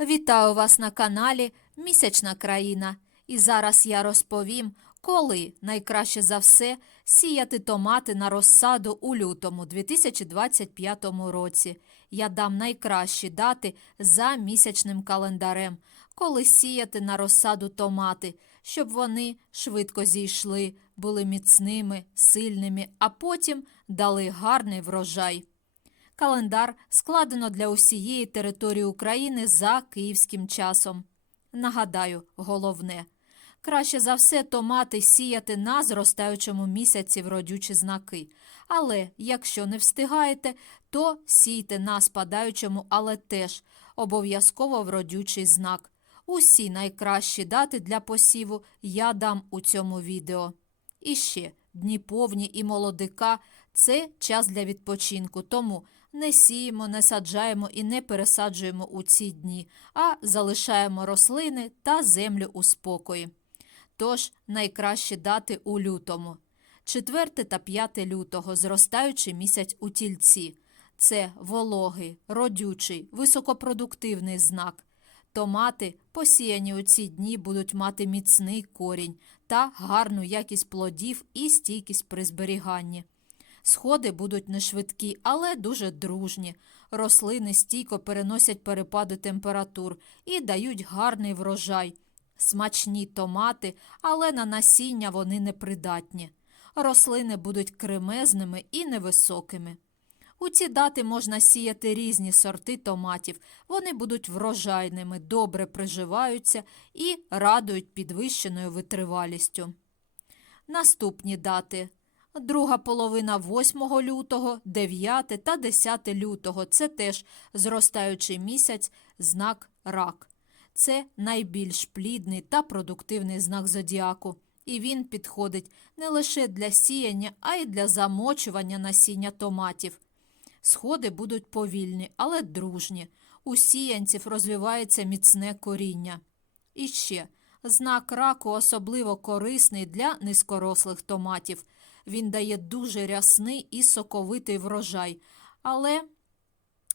Вітаю вас на каналі Місячна країна. І зараз я розповім, коли найкраще за все сіяти томати на розсаду у лютому 2025 році. Я дам найкращі дати за місячним календарем, коли сіяти на розсаду томати, щоб вони швидко зійшли, були міцними, сильними, а потім дали гарний врожай. Календар складено для усієї території України за київським часом. Нагадаю, головне. Краще за все томати сіяти на зростаючому місяці в родючі знаки. Але якщо не встигаєте, то сійте на спадаючому, але теж обов'язково в родючий знак. Усі найкращі дати для посіву я дам у цьому відео. І ще дні повні і молодика це час для відпочинку, тому не сіємо, не саджаємо і не пересаджуємо у ці дні, а залишаємо рослини та землю у спокої. Тож найкраще дати у лютому. 4 та 5 лютого зростаючий місяць у тільці. Це вологий, родючий, високопродуктивний знак. Томати, посіяні у ці дні, будуть мати міцний корінь та гарну якість плодів і стійкість при зберіганні. Сходи будуть не швидкі, але дуже дружні. Рослини стійко переносять перепади температур і дають гарний врожай. Смачні томати, але на насіння вони непридатні. Рослини будуть кремезними і невисокими. У ці дати можна сіяти різні сорти томатів. Вони будуть врожайними, добре приживаються і радують підвищеною витривалістю. Наступні дати. Друга половина 8 лютого, 9 та 10 лютого це теж зростаючий місяць, знак рак. Це найбільш плідний та продуктивний знак зодіаку, і він підходить не лише для сіяння, а й для замочування насіння томатів. Сходи будуть повільні, але дружні. У сіянців розвивається міцне коріння. І ще знак раку особливо корисний для низькорослих томатів. Він дає дуже рясний і соковитий врожай, але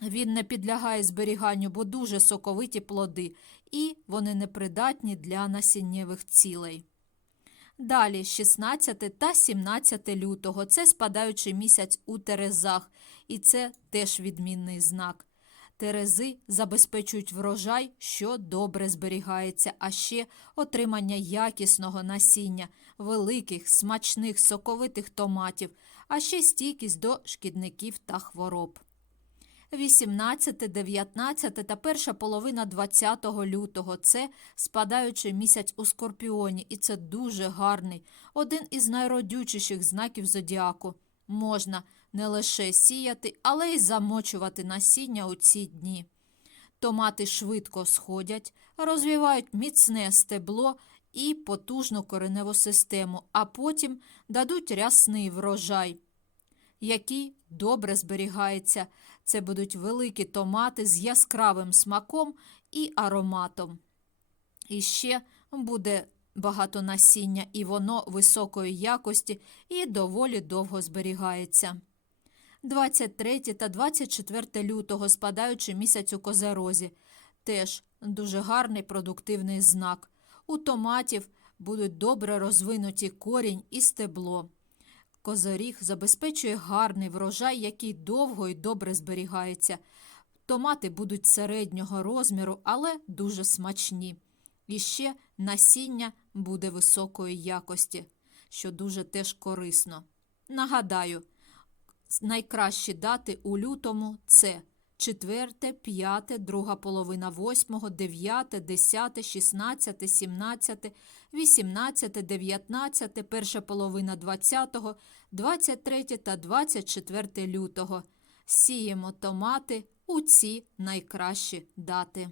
він не підлягає зберіганню, бо дуже соковиті плоди, і вони непридатні для насіннєвих цілей. Далі 16 та 17 лютого це спадаючий місяць у Терезах, і це теж відмінний знак. Терези забезпечують врожай, що добре зберігається, а ще отримання якісного насіння, великих, смачних, соковитих томатів, а ще стійкість до шкідників та хвороб. 18, 19 та перша половина 20 лютого це спадаючий місяць у Скорпіоні, і це дуже гарний, один із найродючіших знаків зодіаку. Можна не лише сіяти, але й замочувати насіння у ці дні. Томати швидко сходять, розвивають міцне стебло і потужну кореневу систему, а потім дадуть рясний врожай, який добре зберігається. Це будуть великі томати з яскравим смаком і ароматом. І ще буде багато насіння, і воно високої якості і доволі довго зберігається. 23 та 24 лютого спадаючи місяць у козерозі. Теж дуже гарний продуктивний знак. У томатів будуть добре розвинуті корінь і стебло. Козоріг забезпечує гарний врожай, який довго і добре зберігається. Томати будуть середнього розміру, але дуже смачні. І ще насіння буде високої якості, що дуже теж корисно. Нагадаю, найкращі дати у лютому це 4, 5, друга половина 8, 9, 10, 16, 17, 18, 19, перша половина 20, 23 та 24 лютого. Сіємо томати у ці найкращі дати.